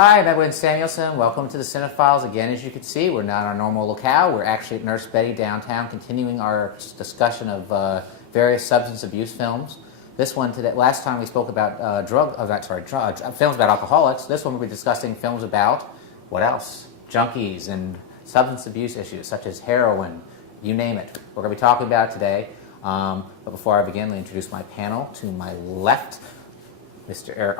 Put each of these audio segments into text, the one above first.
Hi, I'm Edwin Samuelson. Welcome to the Cinefiles. Again, as you can see, we're not in our normal locale. We're actually at Nurse Betty downtown, continuing our discussion of various substance abuse films. This one today. Last time we spoke about films about alcoholics. This one we'll be discussing films about what else? Junkies and substance abuse issues such as heroin, you name it. We're going to be talking about it today. But before I begin, let me introduce my panel. To my left, Mr. Eric.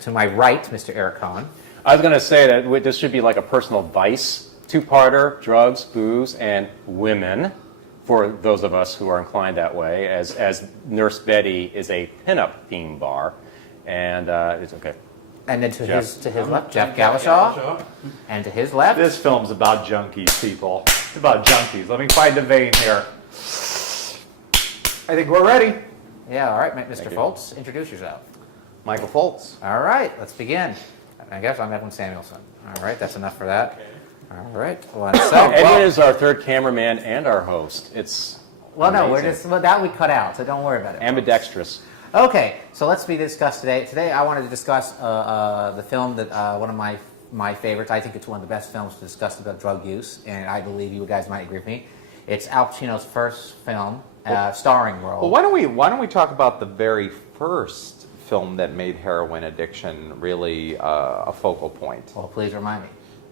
To my right, Mr. Eric Kahn. I was going to say that this should be like a personal vice two-parter: drugs, booze, and women. For those of us who are inclined that way, as Nurse Betty is a pinup theme bar, and it's okay. And then to his left, Jeff Galashaw. And to his left, this film's about junkies, people. It's about junkies. Let me find the vein here. I think we're ready. Yeah, all right, Mr. Foltz, introduce yourself. Michael Foltz. All right, let's begin. I guess I'm Edwin Samuelson. All right, that's enough for that. Okay. All right. Well, Edwin is our third cameraman and our host. It's that we cut out, so don't worry about it. Ambidextrous. Okay, so let's discuss today. Today I wanted to discuss the film that one of my favorites. I think it's one of the best films to discuss about drug use, and I believe you guys might agree with me. It's Al Pacino's first film, starring role. Well, why don't we talk about the very first film that made heroin addiction really a focal point? Well, please remind me.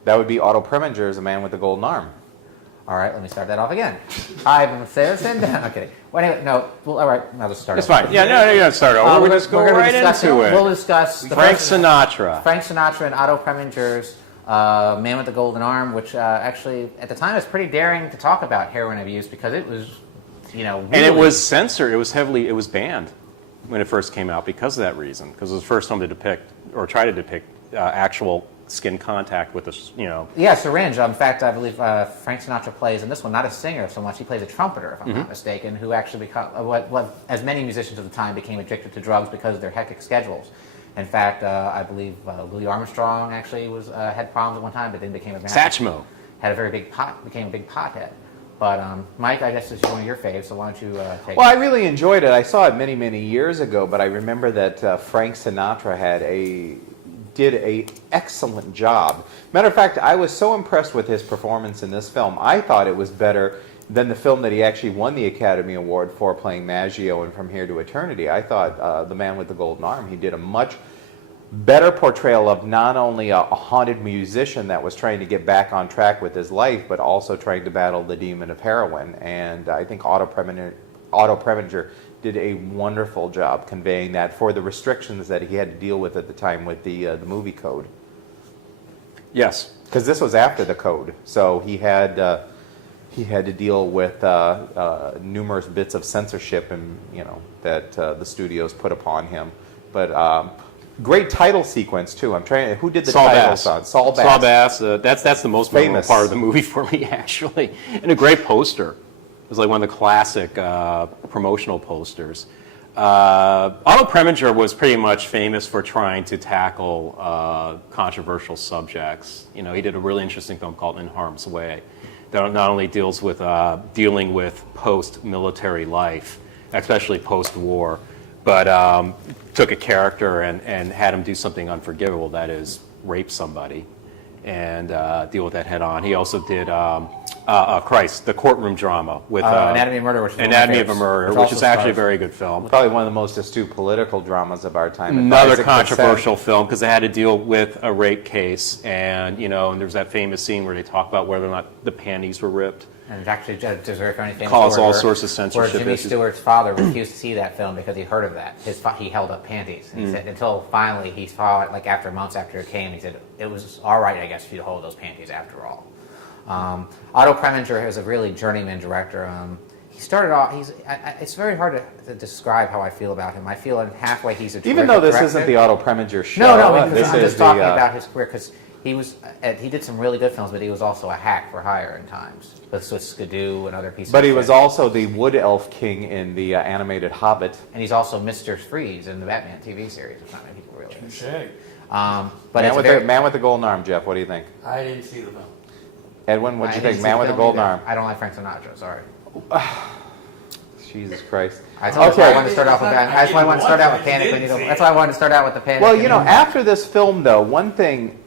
That would be Otto Preminger's A Man with the Golden Arm. All right, let me start that off again. I'm Saracen. I'm kidding. Well, anyway, no. Well, all right, I'll just start. It's fine. Yeah, no, you don't start over. We'll just go right into it. We'll discuss Frank Sinatra and Otto Preminger's Man with the Golden Arm, which actually at the time was pretty daring to talk about heroin abuse because it was, really... And it was censored. It was banned when it first came out because of that reason. Because it was the first film to depict or try to depict actual skin contact with a, Yeah, syringe. In fact, I believe Frank Sinatra plays in this one, not a singer so much, he plays a trumpeter, if I'm not mistaken, who actually as many musicians of the time became addicted to drugs because of their hectic schedules. In fact, I believe Louis Armstrong actually had problems at one time, but then became a Satchmo. Had a very big became a big pothead. But Mike, I guess this is one of your faves, so why don't you take Well, I really enjoyed it. I saw it many, many years ago, but I remember that Frank Sinatra did an excellent job. Matter of fact, I was so impressed with his performance in this film. I thought it was better than the film that he actually won the Academy Award for, playing Maggio in From Here to Eternity. I thought The Man with the Golden Arm, he did a much better portrayal of not only a haunted musician that was trying to get back on track with his life, but also trying to battle the demon of heroin. And I think Otto Preminger did a wonderful job conveying that for the restrictions that he had to deal with at the time with the movie code. Yes, because this was after the code, so he had to deal with numerous bits of censorship and that the studios put upon him. But great title sequence too. Who did the title song? Saul Bass. That's the most memorable part of the movie for me, actually, and a great poster. It was like one of the classic promotional posters. Otto Preminger was pretty much famous for trying to tackle controversial subjects. He did a really interesting film called In Harm's Way that not only deals with dealing with post-military life, especially post-war, but took a character and had him do something unforgivable, that is, rape somebody, and deal with that head on. He also did the courtroom drama with Anatomy of Murder, which is actually a very good film. Probably one of the most astute political dramas of our time. Another controversial film because they had to deal with a rape case, and and there's that famous scene where they talk about whether or not the panties were ripped. And actually, there's very funny thing. Caused all sorts of censorship. Where Jimmy Stewart's father refused to see that film because he heard of that. He held up panties. And he said until finally he saw it, like after months after it came, he said it was all right, I guess, for you to hold those panties after all. Otto Preminger is a really journeyman director. He started off. It's very hard to describe how I feel about him. I feel in halfway he's a even though this isn't the Otto Preminger show. No, I'm just talking about his career because he did some really good films, but he was also a hack for hire in times. With Skidoo and other pieces. But he was also the Wood Elf King in the animated Hobbit. And he's also Mr. Freeze in the Batman TV series, which not many people realize. Touché. But Man with the Golden Arm, Jeff, what do you think? I didn't see the film. Edwin, what do you think? Man with the Golden Arm. I don't like Frank Sinatra, sorry. Jesus Christ. That's why I wanted to start off with that. That's why I wanted to start out with Panic. That's why I wanted to start out with the Panic. Well, you know, after this film, though, one thing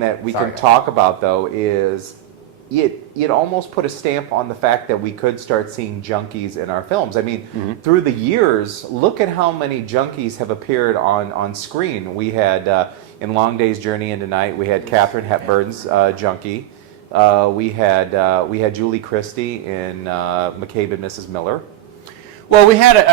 that we can talk about, though, is it almost put a stamp on the fact that we could start seeing junkies in our films. I mean, through the years, look at how many junkies have appeared on screen. We had, in Long Day's Journey into Night, we had Katharine Hepburn's junkie. We had Julie Christie in McCabe and Mrs. Miller. Well, we had, up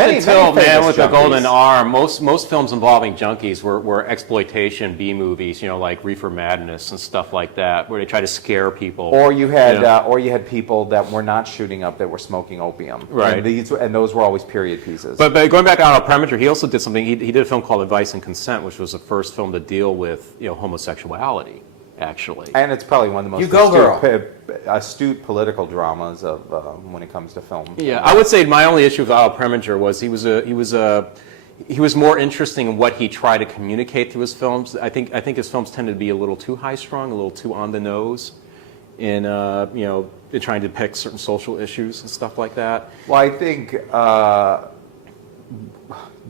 until Man with the Golden Arm, most films involving junkies were exploitation B movies, like Reefer Madness and stuff like that, where they try to scare people. Or you had people that were not shooting up that were smoking opium. Right. And those were always period pieces. But going back to Arnold Preminger, he also did something. He did a film called Advice and Consent, which was the first film to deal with homosexuality. Actually, and it's probably one of the most astute political dramas of when it comes to film. Yeah, I would say my only issue with Arnold Preminger was he was more interesting in what he tried to communicate through his films. I think his films tended to be a little too high strung, a little too on the nose, in trying to depict certain social issues and stuff like that. Well, I think.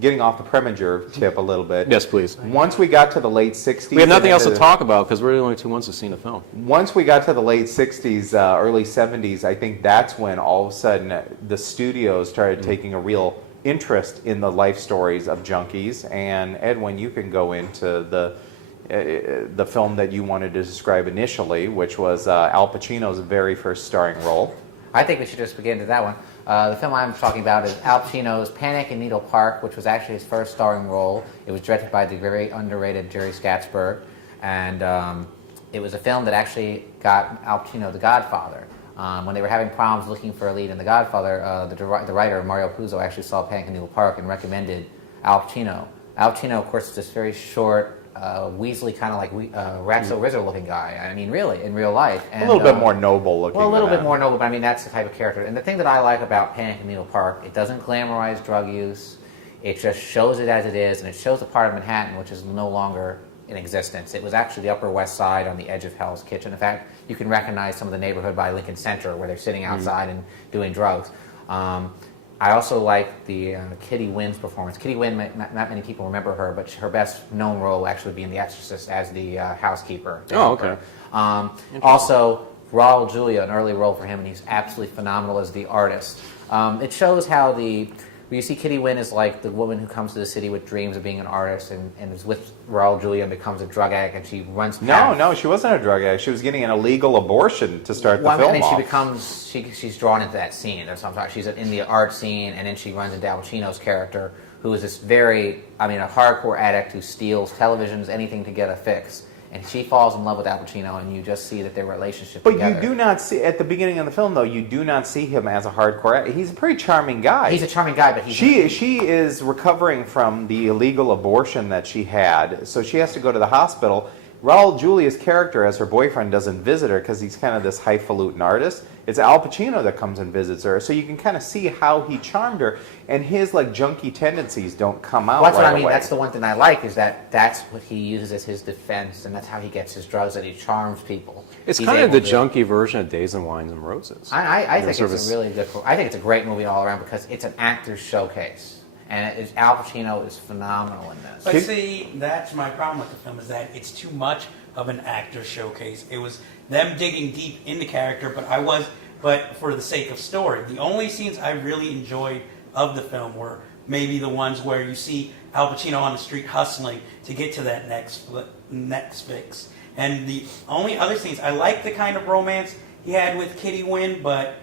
Getting off the Preminger tip a little bit. Yes, please. Once we got to the late 60s... We have nothing else to talk about because we're the only 2 months to see the film. Once we got to the late 60s, early 70s, I think that's when all of a sudden the studios started taking a real interest in the life stories of junkies. And Edwin, you can go into the film that you wanted to describe initially, which was Al Pacino's very first starring role. I think we should just begin to that one. The film I'm talking about is Al Pacino's Panic in Needle Park, which was actually his first starring role. It was directed by the very underrated Jerry Schatzberg, and it was a film that actually got Al Pacino The Godfather. When they were having problems looking for a lead in The Godfather, the writer, Mario Puzo, actually saw Panic in Needle Park and recommended Al Pacino. Al Pacino, of course, is this very short, Weasley, kind of like Ratso Rizzo looking guy. I mean, really, in real life. And, a little bit more noble looking. Well, a little bit more noble, but I mean, that's the type of character. And the thing that I like about Panic in Needle Park, it doesn't glamorize drug use. It just shows it as it is, and it shows a part of Manhattan which is no longer in existence. It was actually the Upper West Side on the edge of Hell's Kitchen. In fact, you can recognize some of the neighborhood by Lincoln Center where they're sitting outside and doing drugs. I also like the Kitty Wynn's performance. Kitty Wynn, not many people remember her, but her best known role actually being The Exorcist as the housekeeper. Oh, okay. Also, Raul Julia, an early role for him, and he's absolutely phenomenal as the artist. It shows how you see Kitty Wynn is like the woman who comes to the city with dreams of being an artist and is with Raul Julia and becomes a drug addict, and she runs past. No, she wasn't a drug addict. She was getting an illegal abortion to start the film and off. she's drawn into that scene. That's what I'm talking. She's in the art scene, and then she runs into Al Pacino's character, who is this a hardcore addict who steals televisions, anything to get a fix. And she falls in love with Al Pacino, and you just see that their relationship together. But you do not see, at the beginning of the film, though, you do not see him as a hardcore. He's a pretty charming guy. He's a charming guy, but she is recovering from the illegal abortion that she had, so she has to go to the hospital. Raul Julia's character as her boyfriend doesn't visit her because he's kind of this highfalutin artist. It's Al Pacino that comes and visits her, so you can kind of see how he charmed her, and his junkie tendencies don't come out. Well, that's right what I mean. away. That's the one thing I like is that's what he uses as his defense, and that's how he gets his drugs. That he charms people. It's kind of the junkie version of Days and Wines and Roses. I think it's a really good. I think it's a great movie all around because it's an actor's showcase. And Al Pacino is phenomenal in this. But see, that's my problem with the film, is that it's too much of an actor showcase. It was them digging deep into character, but for the sake of story. The only scenes I really enjoyed of the film were maybe the ones where you see Al Pacino on the street hustling to get to that next fix. And the only other scenes, I like the kind of romance he had with Kitty Wynn, but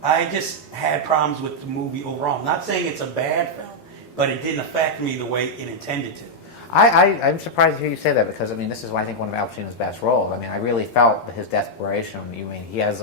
I just had problems with the movie overall. I'm not saying it's a bad film, but it didn't affect me the way it intended to. I'm surprised to hear you say that because, this is, I think, one of Al Pacino's best roles. I really felt his desperation. He has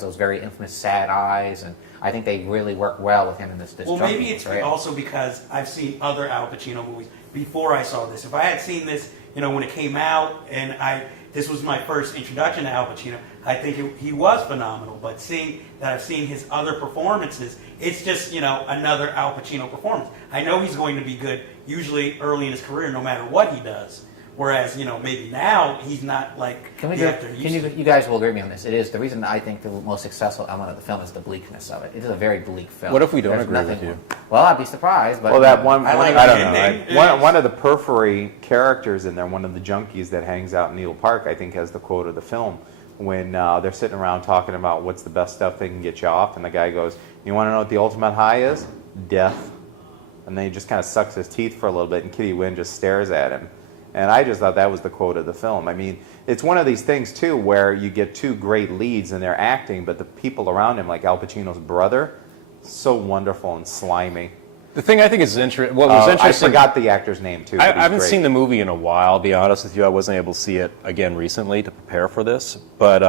those very infamous sad eyes, and I think they really work well with him in this Well, maybe it's also because I've seen other Al Pacino movies before I saw this. If I had seen this, when it came out, and this was my first introduction to Al Pacino, I think he was phenomenal. But seeing that I've seen his other performances, it's just, another Al Pacino performance. I know he's going to be good, usually early in his career, no matter what he does. Whereas, maybe now he's not like Can we the go, actor he can used you, to. you guys will agree with me on this. It is the reason I think the most successful element of the film is the bleakness of it. It is a very bleak film. What if we don't There's agree with nothing- you? Well, I'd be surprised. But Well, that one, I like I the don't know. ending. One of the periphery characters in there, one of the junkies that hangs out in Needle Park, I think has the quote of the film when they're sitting around talking about what's the best stuff they can get you off, and the guy goes, "You want to know what the ultimate high is? Death." And then he just kind of sucks his teeth for a little bit, and Kitty Wynn just stares at him. And I just thought that was the quote of the film. I mean, it's one of these things, too, where you get two great leads and they're acting, but the people around him, like Al Pacino's brother, so wonderful and slimy. The thing I think is what was interesting. I forgot the actor's name, too. I but he's haven't great. seen the movie in a while, I'll be honest with you. I wasn't able to see it again recently to prepare for this. But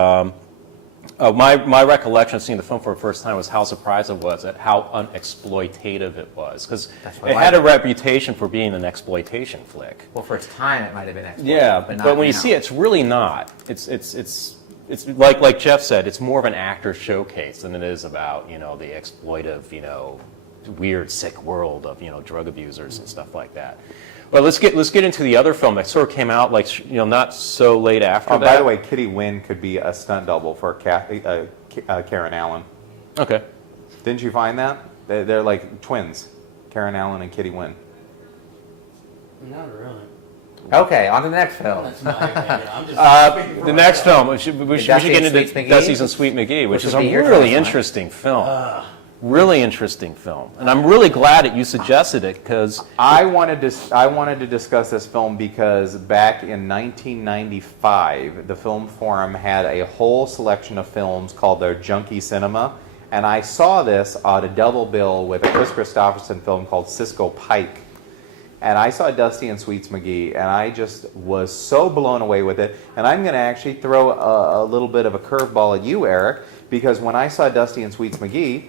my recollection of seeing the film for the first time was how surprised I was at how unexploitative it was. Because That's what it I had a like. reputation for being an exploitation flick. Well, for its time, it might have been exploited. Yeah, but, but not when you now. see it, it's really not. It's like Jeff said, it's more of an actor showcase than it is about, the exploitive, weird, sick world of, drug abusers and stuff like that. Well, let's get into the other film that sort of came out not so late after that. By the way, Kitty Wynn could be a stunt double for Karen Allen. Okay. Didn't you find that? They're like twins, Karen Allen and Kitty Wynn. Not really. Okay, on to the next film. That's my opinion. I'm just speaking for The next myself. film, we should Dusty get and into Sweet McGee? Dusty's and Sweet McGee, which Which is a would be your really choice, right? interesting film. Really interesting film. And I'm really glad that you suggested it because I wanted to discuss this film because back in 1995, the Film Forum had a whole selection of films called their Junkie Cinema, and I saw this on a double bill with a Chris Christopherson film called Cisco Pike. And I saw Dusty and Sweets McGee, and I just was so blown away with it. And I'm going to actually throw a little bit of a curveball at you, Eric, because when I saw Dusty and Sweets McGee,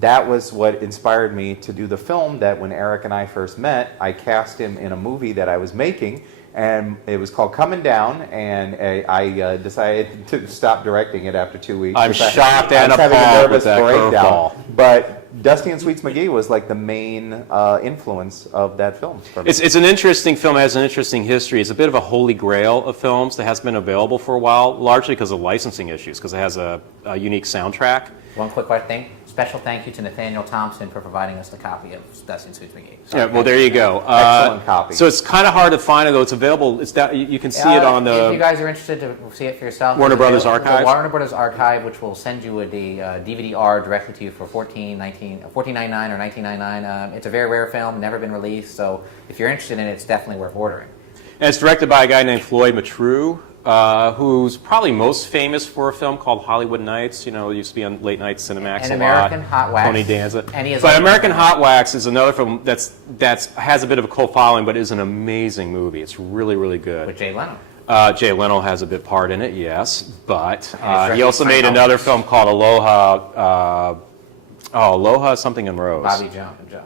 that was what inspired me to do the film that when Eric and I first met, I cast him in a movie that I was making, and it was called Coming Down, and I decided to stop directing it after 2 weeks. I'm because shocked I and was having a appalled nervous with that breakdown. curveball. But Dusty and Sweets McGee was like the main influence of that film for me. it's an interesting film. It has an interesting history. It's a bit of a holy grail of films that has been available for a while, largely because of licensing issues, because it has a unique soundtrack. One quick thing. Special thank you to Nathaniel Thompson for providing us the copy of Dusty and Sweet McGee. Yeah, well, there you go. Excellent copy. So it's kind of hard to find it, though. It's available. You can see it on If you the. guys are interested to see it for yourself, Warner it's Brothers available- Archive? the Warner Brothers Archive, which will send you a DVD-R directly to you for $14.99 or $19.99. It's a very rare film, never been released, so if you're interested in it, it's definitely worth ordering. And it's directed by a guy named Floyd Matrew, who's probably most famous for a film called Hollywood Nights. It used to be on late night Cinemax And a American lot. Hot Wax. Tony Danza. And he has But like- American Hot Wax is another film that's has a bit of a cult following, but is an amazing movie. It's really, really good. With Jay Leno. Jay Leno has a bit part in it, yes, but And he also made Frank another Ocean. film called Aloha. Aloha something and Rose.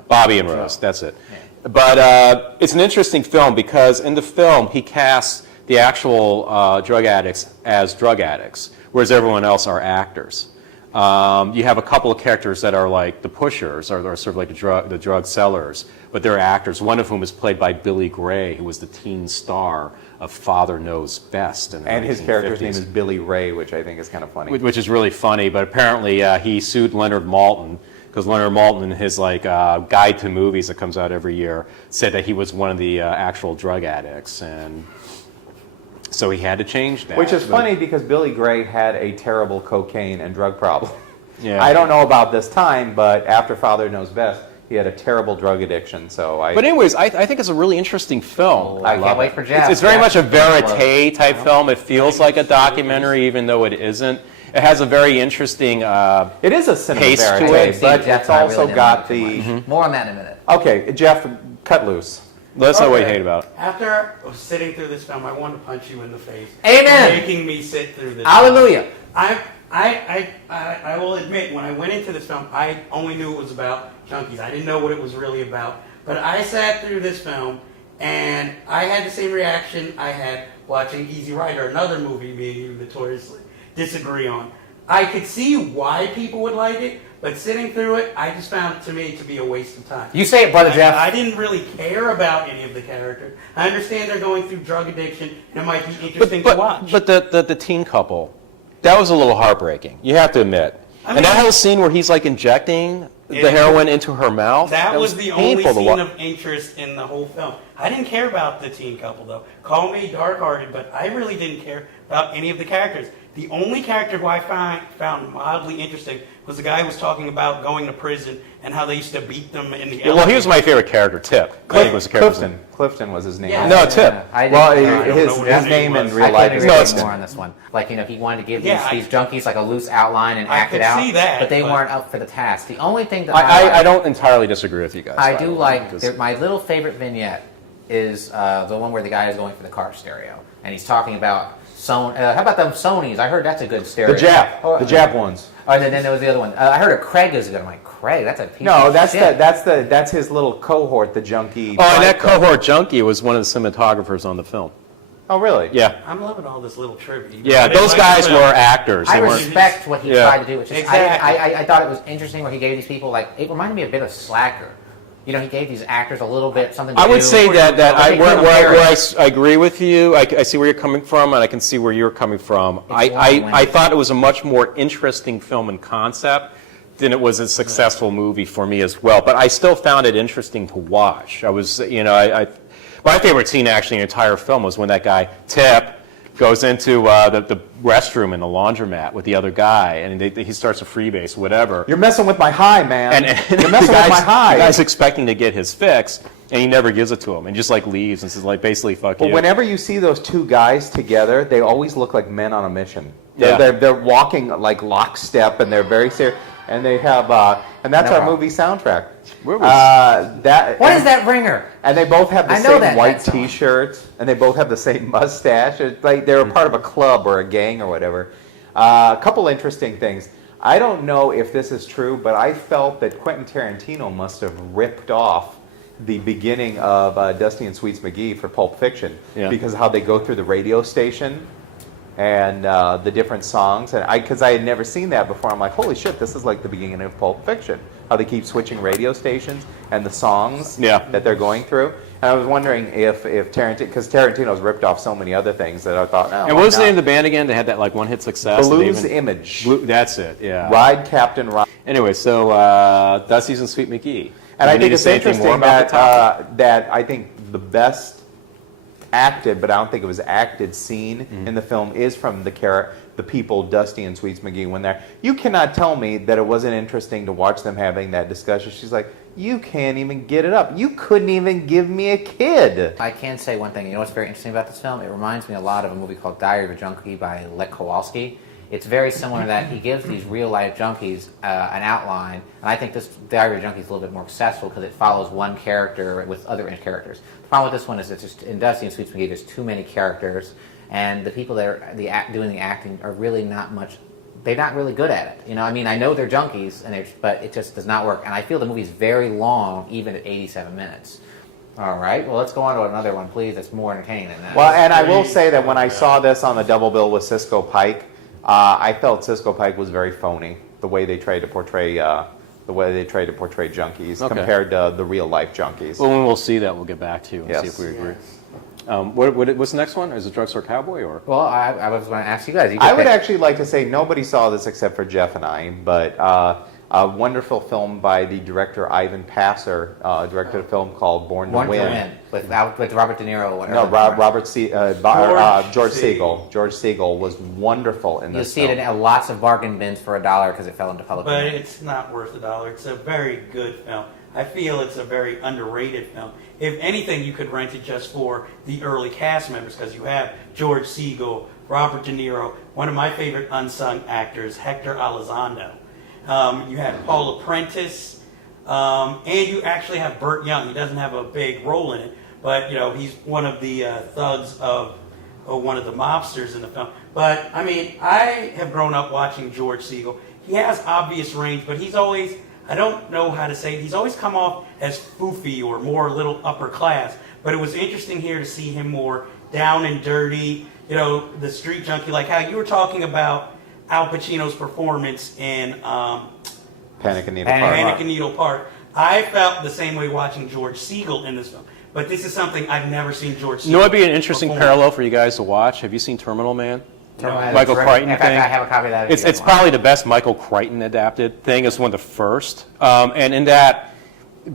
Bobby and Rose, that's it. Yeah. But it's an interesting film because in the film he casts the actual drug addicts as drug addicts, whereas everyone else are actors. You have a couple of characters that are like the pushers, or sort of like the drug sellers, but they're actors. One of whom is played by Billy Gray, who was the teen star of Father Knows Best. And his character's name 1950s. is Billy Ray, which I think is kind of funny. Which is really funny, but apparently he sued Leonard Maltin because Leonard Maltin, in his guide to movies that comes out every year, said that he was one of the actual drug addicts, and so he had to change that. Which is But- funny because Billy Gray had a terrible cocaine and drug problem. Yeah. I don't know about this time, but after Father Knows Best, he had a terrible drug addiction. So But anyways, I think it's a really interesting film. I can't wait for Jeff. It's very much a Jeff- verite type film. It feels like a documentary, even though it isn't. It has a very interesting. it is a cinema Pace to verite, it. but Jeff it's and I also really didn't got like it too the. much. More on that in a minute. Okay, Jeff, cut loose. That's not what you Okay. hate about it. After sitting through this film, I want to punch you in the face. Amen. For making me sit through this. Hallelujah. I will admit, when I went into this film, I only knew it was about junkies. I didn't know what it was really about. But I sat through this film, and I had the same reaction I had watching Easy Rider, another movie me and you notoriously disagree on. I could see why people would like it, But sitting through it, I just found it to me to be a waste of time. You say it, Brother Jeff. I didn't really care about any of the characters. I understand they're going through drug addiction, and it might be interesting to watch. But the teen couple, that was a little heartbreaking. You have to admit. And that whole scene where he's like injecting the heroin into her mouth. That was the only painful to scene watch. of interest in the whole film. I didn't care about the teen couple, though. Call me dark-hearted, but I really didn't care about any of the characters. The only character who I found mildly interesting was the guy who was talking about going to prison and how they used to beat them in the elevator. Well, he was my favorite character, Tip. I think was the character. Clifton was his name. Yeah. No, Tip. His name in real life is no, it's Clifton. more on this one. Like, you know, he wanted to give Yeah, these junkies like a loose outline and act could it out, see that, but they but- weren't up for the task. The only thing that I don't entirely disagree with you guys. I by do the way, like because- my little favorite vignette is the one where the guy is going for the car stereo and he's talking about how about them Sonys? I heard that's a good stereo. The Jap ones. Oh, and then there was the other one. I heard a Craig is good. I'm like, Craig, that's a piece No, of shit. that's his little cohort, the junkie. Oh, and that fight club. cohort junkie was one of the cinematographers on the film. Oh, really? Yeah. I'm loving all this little trivia. Yeah, those guys were actors. I They weren't- respect what he Yeah. tried to do. Which is, Exactly. I thought it was interesting where he gave these people, like, it reminded me a bit of Slacker. You know, he gave these actors a little bit something to I do. would say that But I, they where couldn't bear I it. agree with you. I see where you're coming from, and I can see where you're coming from. I long-winded. thought it was a much more interesting film in concept than it was a successful movie for me as well. But I still found it interesting to watch. I was, you know, my favorite scene actually in the entire film was when that guy, Tip, goes into the restroom in the laundromat with the other guy, and he starts a freebase, whatever. You're messing with my high, man. And You're messing with my high. The guy's expecting to get his fix, and he never gives it to him, and just like leaves and says like basically fuck But you. whenever you see those two guys together, they always look like men on a mission. Yeah. They're walking like lockstep, and they're very serious. And they have, and that's No our problem. movie soundtrack. Where was- What is that ringer? And they both have the I know same that white song. T-shirts, and they both have the same mustache. It's like they're a part of a club or a gang or whatever. A couple interesting things. I don't know if this is true, but I felt that Quentin Tarantino must have ripped off the beginning of Dusty and Sweets McGee for Pulp Fiction, Yeah. because of how they go through the radio station and the different songs, and because I had never seen that before, I'm like, holy shit, this is like the beginning of Pulp Fiction. How they keep switching radio stations and the songs that they're going through. And I was wondering if Tarantino, because Tarantino's ripped off so many other things that I thought, oh, and what was the name of the band again? They had that like one-hit success. Blues Image. That's it. Yeah. Ride Captain Ride. Anyway, so Dusty's and Sweet McGee. And I Do we think need to it's say anything interesting more about the topic? that I think the best acted, but I don't think it was acted scene in the film is from the people, Dusty and Sweets McGee, when they're. You cannot tell me that it wasn't interesting to watch them having that discussion. She's like, you can't even get it up. You couldn't even give me a kid. I can say one thing. You know what's very interesting about this film? It reminds me a lot of a movie called Diary of a Junkie by Lech Kowalski. It's very similar in that he gives these real-life junkies an outline, and I think this Diary of a Junkie is a little bit more successful because it follows one character with other characters. The problem with this one is it's just, in Dusty and Sweets McGee, there's too many characters, and the people that are doing the acting are really not much. They're not really good at it. You know, I mean, I know they're junkies, but it just does not work. And I feel the movie's very long, even at 87 minutes. All right, well, let's go on to another one, please. That's more entertaining than that. Well, and I will say that when I saw this on the double bill with Cisco Pike, I felt Cisco Pike was very phony. The way they tried to portray, junkies compared to the real life junkies. Well, when we'll see that, we'll get back to you and see Yes. if we agree. What's the next one? Is it Drugstore Cowboy or? Well, I was going to ask you guys. I would actually like to say nobody saw this except for Jeff and I, but a wonderful film by the director Ivan Passer, directed a film called Born to Win. with Robert De Niro. Or whatever. No, George Siegel. George Siegel was wonderful in You'll this see film. it in lots of bargain bins for $1 because it fell into public. But domain. it's not worth $1. It's a very good film. I feel it's a very underrated film. If anything, you could rent it just for the early cast members because you have George Siegel, Robert De Niro, one of my favorite unsung actors, Hector Elizondo. You have Paula Prentice, and you actually have Burt Young. He doesn't have a big role in it, but you know he's one of the thugs of one of the mobsters in the film. But I mean, I have grown up watching George Siegel. He has obvious range, but he's always, I don't know how to say it, he's always come off as foofy or more a little upper class. But it was interesting here to see him more down and dirty, you know, the street junkie, like how you were talking about Al Pacino's performance in Panic and Needle Park. Panic and Needle Park. I felt the same way watching George Segal in this film. But this is something I've never seen George Segal. You know what would be an interesting perform. parallel for you guys to watch? Have you seen Terminal Man? Terminator Michael Dread. Crichton In fact, thing. I have a copy of that. It's probably the best Michael Crichton adapted thing. It's one of the first. And in that,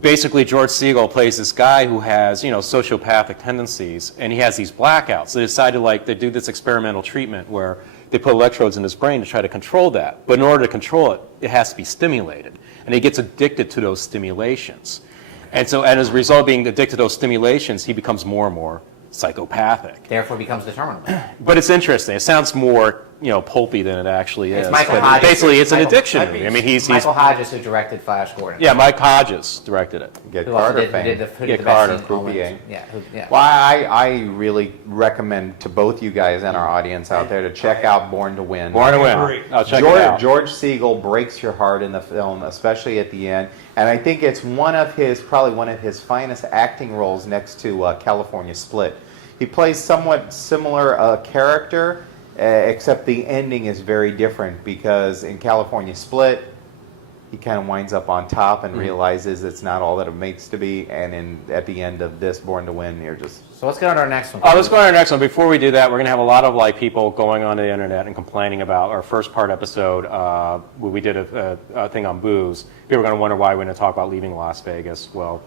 basically George Segal plays this guy who has, sociopathic tendencies, and he has these blackouts. They decided to do this experimental treatment where they put electrodes in his brain to try to control that. But in order to control it, it has to be stimulated. And he gets addicted to those stimulations. And as a result of being addicted to those stimulations, he becomes more and more psychopathic. Therefore becomes the Terminal Man. But it's interesting. It sounds more, pulpy than it actually is. It's Michael But Hodges. basically, it's an Michael- addiction movie. I mean, he's Michael Hodges, who directed Flash Gordon. yeah, Mike Hodges directed it. Get Who also Carter did, fame. did the Get best Carter, scene Croupier. moments. Yeah, yeah. Well, I really recommend to both you guys and our audience out there to check out Born to Win. Born to Win. Agree. I'll check it out. George Segal breaks your heart in the film, especially at the end, and I think it's probably one of his finest acting roles next to California Split. He plays somewhat similar character, except the ending is very different because in California Split, he kind of winds up on top and realizes it's not all that it makes to be, and at the end of this Born to Win, you're just... So let's get on to our next one. Let's go on to our next one. Before we do that, we're going to have a lot of people going on the internet and complaining about our first part episode where we did a thing on booze. People are going to wonder why we didn't talk about leaving Las Vegas. Well,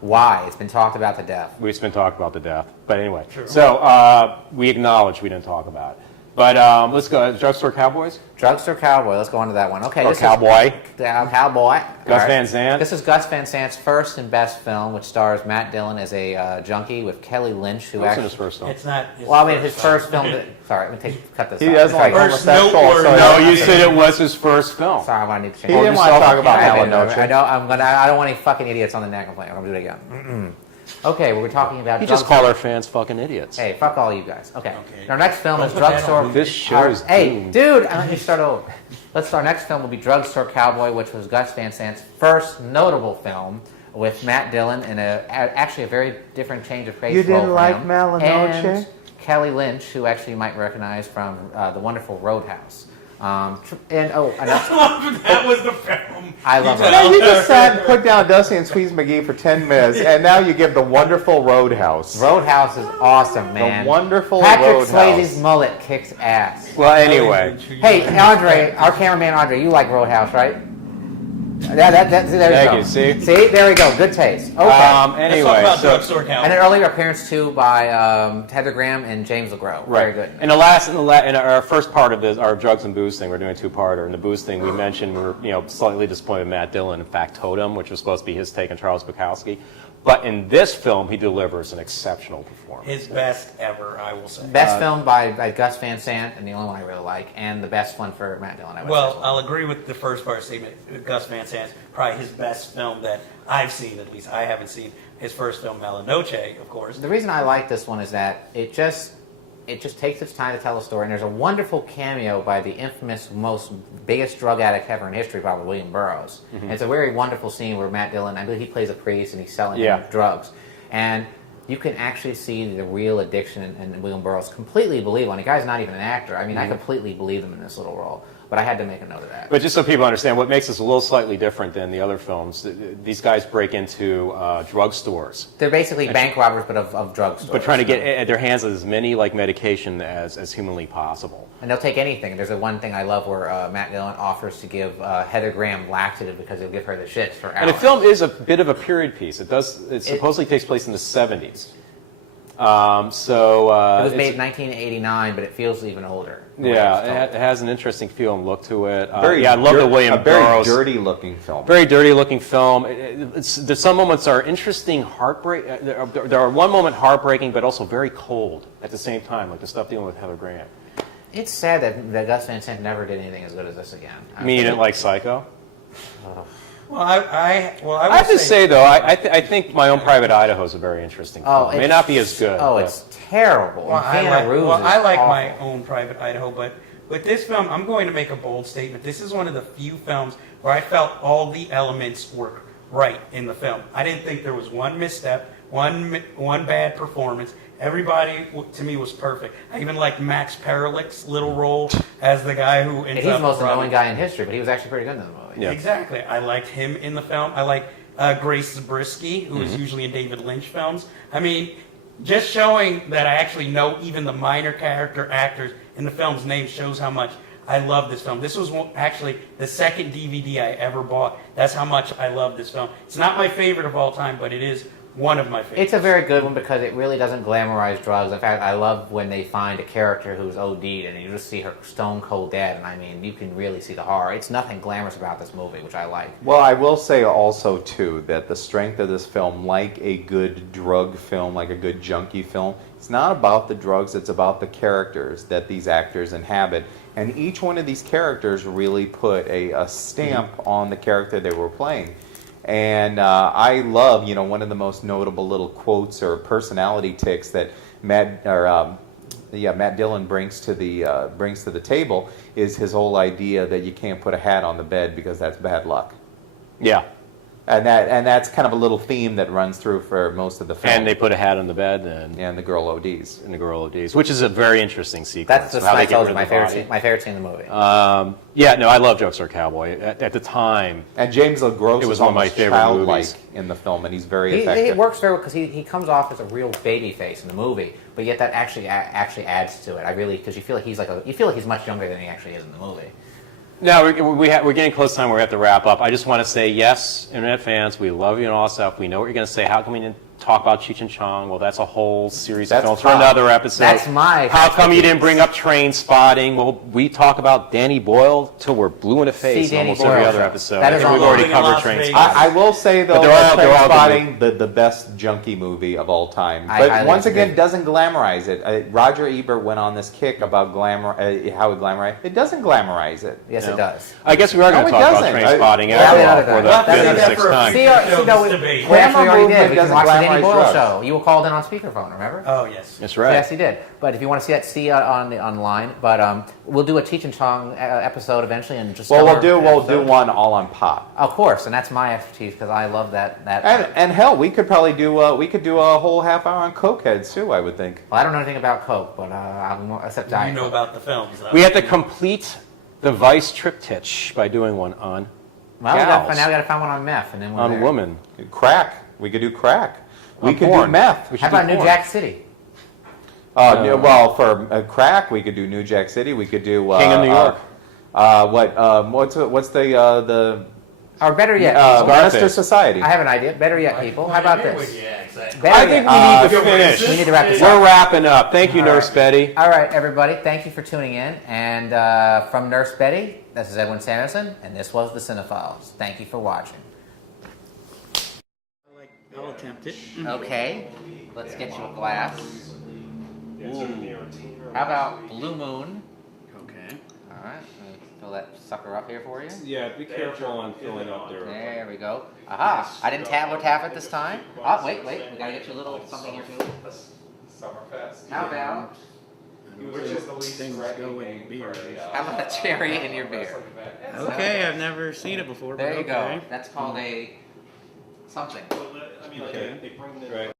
Why? It's been talked about to death. we've been talking about the death. But anyway, Sure. so we acknowledge we didn't talk about it. But let's go. Drugstore Cowboys? Drugstore Cowboy. Let's go on to that one. Okay. Or this Cowboy? Cowboy. Gus All Van Sant? This is Gus Van Sant's first and best film, which stars Matt Dillon as a junkie with Kelly Lynch, who What's in actually... his first film? It's not. Well, I mean, his first film... Sorry, let me cut this He off. doesn't like Sorry. First homosexual, noteworthy- so No, you said it was his first film. Sorry, I need to change. He didn't want to talk about I Malinoche. don't want any fucking idiots on the net complaining. I'm going to do it again. Okay, well, we're talking about... You just call our fans fucking idiots. Hey, fuck all you guys. Okay. Okay. Our next film is Don't put that Drugstore... on. This show is Hey, doomed. dude, I want you to start over. Our next film will be Drugstore Cowboy, which was Gus Van Sant's first notable film with Matt Dillon in actually a very different change of pace. You didn't role for like him. Malinoche? And Kelly Lynch, who actually you might recognize from the wonderful Roadhouse. That was the film. I love You it. Yeah, you just sat and put down Dusty and Squeeze McGee for 10 minutes, and now you give the wonderful Roadhouse. Roadhouse is awesome, man. The wonderful Patrick Roadhouse. Swayze's mullet kicks ass. Well, anyway. Hey, Andre, our cameraman Andre, you like Roadhouse, right? There Thank you you, go. see? See, there we go. Good taste. Okay. Let's talk Anyway, about so... Drugstore Cowboy. And an earlier appearance too by Heather Graham and James LeGros. Very Right. good. In our first part of this, our drugs and booze thing, we're doing a two-parter. In the booze thing, we mentioned we're slightly disappointed with Matt Dillon in Factotum, which was supposed to be his take on Charles Bukowski. But in this film, he delivers an exceptional performance. His best ever, I will say. Best film by Gus Van Sant, and the only one I really like, and the best one for Matt Dillon. I would Well, say. I'll agree with the first part statement. Gus Van Sant's probably his best film that I've seen, at least. I haven't seen his first film, Malinoche, of course. The reason I like this one is that it just takes its time to tell a story, and there's a wonderful cameo by the infamous, biggest drug addict ever in history, probably William Burroughs. Mm-hmm. And it's a very wonderful scene where Matt Dillon, I believe he plays a priest, and he's selling Yeah. drugs, and you can actually see the real addiction in William Burroughs. Completely believe on. The guy's not even an actor. I mean, I completely believe him in this little role, but I had to make a note of that. But just so people understand, what makes this a little slightly different than the other films, these guys break into drugstores. They're basically bank robbers, but of drugstores. But trying to get at their hands as many medication as humanly possible. And they'll take anything. There's one thing I love where Matt Dillon offers to give Heather Graham laxative because he'll give her the shits for hours. And the film is a bit of a period piece. It supposedly takes place in the 70s. It was it's- made in 1989, but it feels even older. Yeah, it has an interesting feel and look to it. Very I love the a William very Burroughs. dirty-looking film. Very dirty-looking film. There's some moments are interesting, heartbreak. There are one moment heartbreaking, but also very cold at the same time, like the stuff dealing with Heather Graham. It's sad that Gus Van Sant never did anything as good as this again. I mean, you didn't like Psycho? Well, I I have to say, though, I think My Own Private Idaho is a very interesting film. It may not be as good. Oh, but- it's terrible. Well, And Keanu Reeves is I like awful. My Own Private Idaho, but with this film, I'm going to make a bold statement. This is one of the few films where I felt all the elements were right in the film. I didn't think there was one misstep, one bad performance. Everybody, to me, was perfect. I even liked Max Perlick's little role as the guy who ends He's up the most robbing- annoying guy in history, but he was actually pretty good in the movie. movie. Yeah. Exactly. I liked him in the film. I like Grace Zabriskie, who is usually in David Lynch films. I mean, just showing that I actually know even the minor character actors in the film's name shows how much I love this film. This was actually the second DVD I ever bought. That's how much I love this film. It's not my favorite of all time, but it is one of my favorites. It's a very good one because it really doesn't glamorize drugs. In fact, I love when they find a character who's OD'd and you just see her stone cold dead, and I mean, you can really see the horror. It's nothing glamorous about this movie, which I like. Well, I will say also, too, that the strength of this film, like a good drug film, like a good junkie film, it's not about the drugs, it's about the characters that these actors inhabit. And each one of these characters really put a stamp on the character they were playing. And I love, one of the most notable little quotes or personality tics that Matt Dillon brings to the table is his whole idea that you can't put a hat on the bed because that's bad luck. Yeah. And that's kind of a little theme that runs through for most of the film. And they put a hat on the bed and the girl ODs. And the girl ODs, which is a very interesting sequence. That's how they get rid of my the body. favorite scene in the movie. Yeah, no, I love Drugstore Cowboy. At the time, And James L. Gross It was is one of my almost favorite childlike movies. in the film, and he's very He effective. works very well because he comes off as a real baby face in the movie, but yet that actually adds to it. Because you feel like he's much younger than he actually is in the movie. no, we're getting close to time where we have to wrap up. I just want to say, yes, Internet fans, we love you and all that stuff. We know what you're going to say. How come we didn't talk about Cheech and Chong? Well, that's a whole series of That's films for pop. another episode. That's my How come you expertise. didn't bring up Train Spotting? Well, we talk about Danny Boyle till we're blue in the face in Danny almost every Boyle. other episode. That I is think we've all already Living in covered Las Train Vegas. Spotting. I will say, though, But they're all that good Trainspotting, the best junkie movie of all time. I But highly once again, disagree. doesn't glamorize it. Roger Ebert went on this kick about how it glamorized. It doesn't glamorize it. Yes, No. it does. I guess we are going No, to it talk about doesn't. Train Spotting Yeah, after yeah, all it for does. the Well, fifth or that's sixth for a time. future films debate. We Glamour actually already movement did. We can doesn't watch the Danny glamorize Boyle drugs. show. You were called in on speakerphone, remember? Oh, yes. That's right. Yes, he did. But if you want to see that, see online. But we'll do a Cheech and Chong episode eventually, and just Well, stellar we'll do episode. one all on pop. Of course, and that's my expertise because I love that. And hell, we could probably do a whole half hour on Cokeheads too. I would think. Well, I don't know anything about Coke, but except You Diet know Coke. about the films, though. We have to complete the Vice triptych by doing one on Well, gals. now we got to find one on meth, and then we're on there. woman. Crack. We could do crack. We On could porn. do meth. We should How about do New porn. Jack City? Well, for crack, we could do New Jack City. We could do King of New York. What's the Or better yet, Scarface. Bannister Society? I have an idea. Better yet, people. How about this? Yeah, exactly. Better I think yet- we need to finish. we need to wrap this We're up. wrapping up. Thank you, All Nurse right. Betty. All right, everybody. Thank you for tuning in. And from Nurse Betty, this is Edwin Sanderson, and this was the Cinefiles. Thank you for watching. I'll attempt it. Okay, let's get you a glass. How about Blue Moon? Okay. All right, let me fill that sucker up here for you. Yeah, be careful on filling up there. There we go. Aha! I didn't tap it this time. Oh, wait. We gotta get you a little something here too. Summerfest. How about Which is the least Things threatening go in name beer. for a, how about a cherry in your beer? Okay, I've never seen it before. There but you go. okay. That's called a something. Right.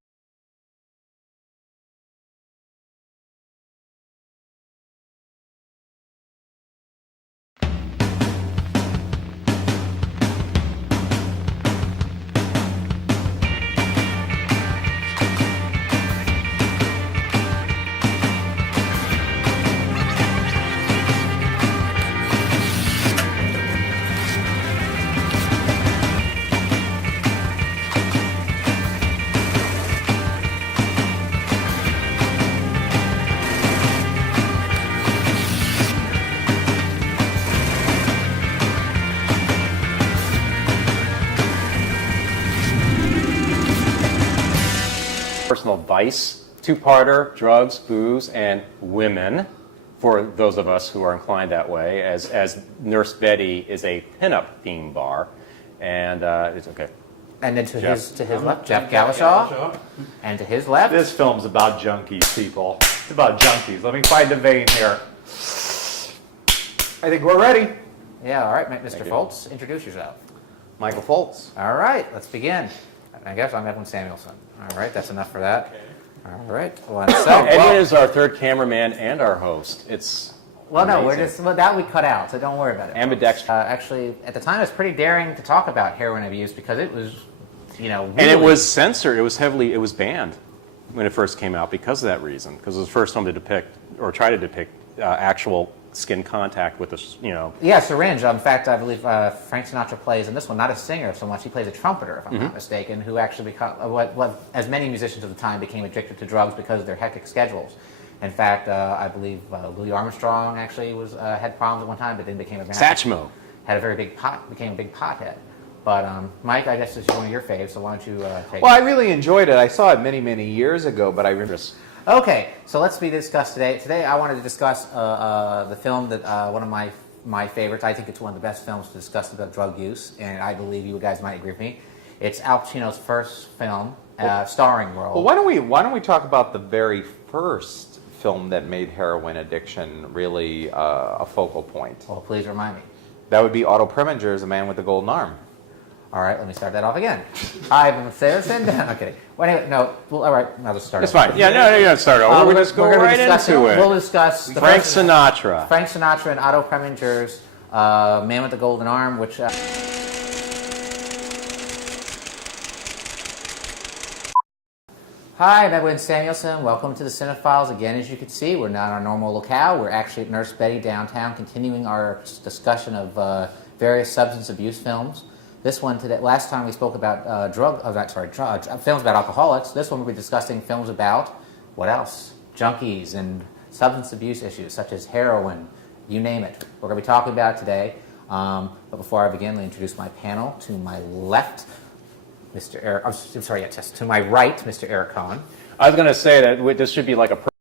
Personal vice, two-parter, drugs, booze, and women, for those of us who are inclined that way, as Nurse Betty is a pinup theme bar, and it's okay. And then to Jeff. his left, Jeff Galashaw. And to his left, This film's about junkies, people. It's about junkies. Let me find the vein here. I think we're ready. yeah, all right, Mr. you. Foltz, introduce yourself. Michael Foltz. All right, let's begin. I guess I'm Edwin Samuelson. All right, that's enough for that. All right, well, so, Edwin is our third cameraman and our host. It's Well, no, we're Amazing. just that we cut out, so don't worry about it. Ambidextrous. Actually, at the time, it was pretty daring to talk about heroin abuse because it was, really, And it was censored. It was banned when it first came out because of that reason. Because it was the first film to depict or try to depict actual skin contact with the. Yeah, syringe. In fact, I believe Frank Sinatra plays in this one, not a singer so much. He plays a trumpeter, if I'm not mistaken, who actually what as many musicians of the time became addicted to drugs because of their hectic schedules. In fact, I believe Louis Armstrong actually had problems at one time, but then became a Satchmo. had a very became a big pothead. But Mike, I guess this is one of your faves, so why don't you take Well, it? I really enjoyed it. I saw it many, many years ago, but I remember. Okay, so let's discuss today. Today, I wanted to discuss the film that one of my favorites. I think it's one of the best films to discuss about drug use, and I believe you guys might agree with me. It's Al Pacino's first film, starring role. Well, why don't we talk about the very first film that made heroin addiction really a focal point? Well, please remind me. That would be Otto Preminger's A Man with the Golden Arm. All right, let me start that off again. I'm Saracen. I'm kidding. Well, anyway, no. Well, all right, I'll just start. It's over. fine. Yeah, no, you don't start over. We'll just go gonna be right discussing- into it. We'll discuss the Frank first- Sinatra. Frank Sinatra and Otto Preminger's Man with the Golden Arm, which. Hi, I'm Edwin Samuelson. Welcome to the Cinefiles. Again, as you can see, we're not in our normal locale. We're actually at Nurse Betty downtown, continuing our discussion of various substance abuse films. This one today. Last time we spoke about films about alcoholics. This one we'll be discussing films about what else? Junkies and substance abuse issues such as heroin, you name it. We're going to be talking about it today. But before I begin, let me introduce my panel. To my left, Mr. Eric. I'm sorry, yes, to my right, Mr. Eric Cohen. I was going to say that this should be like a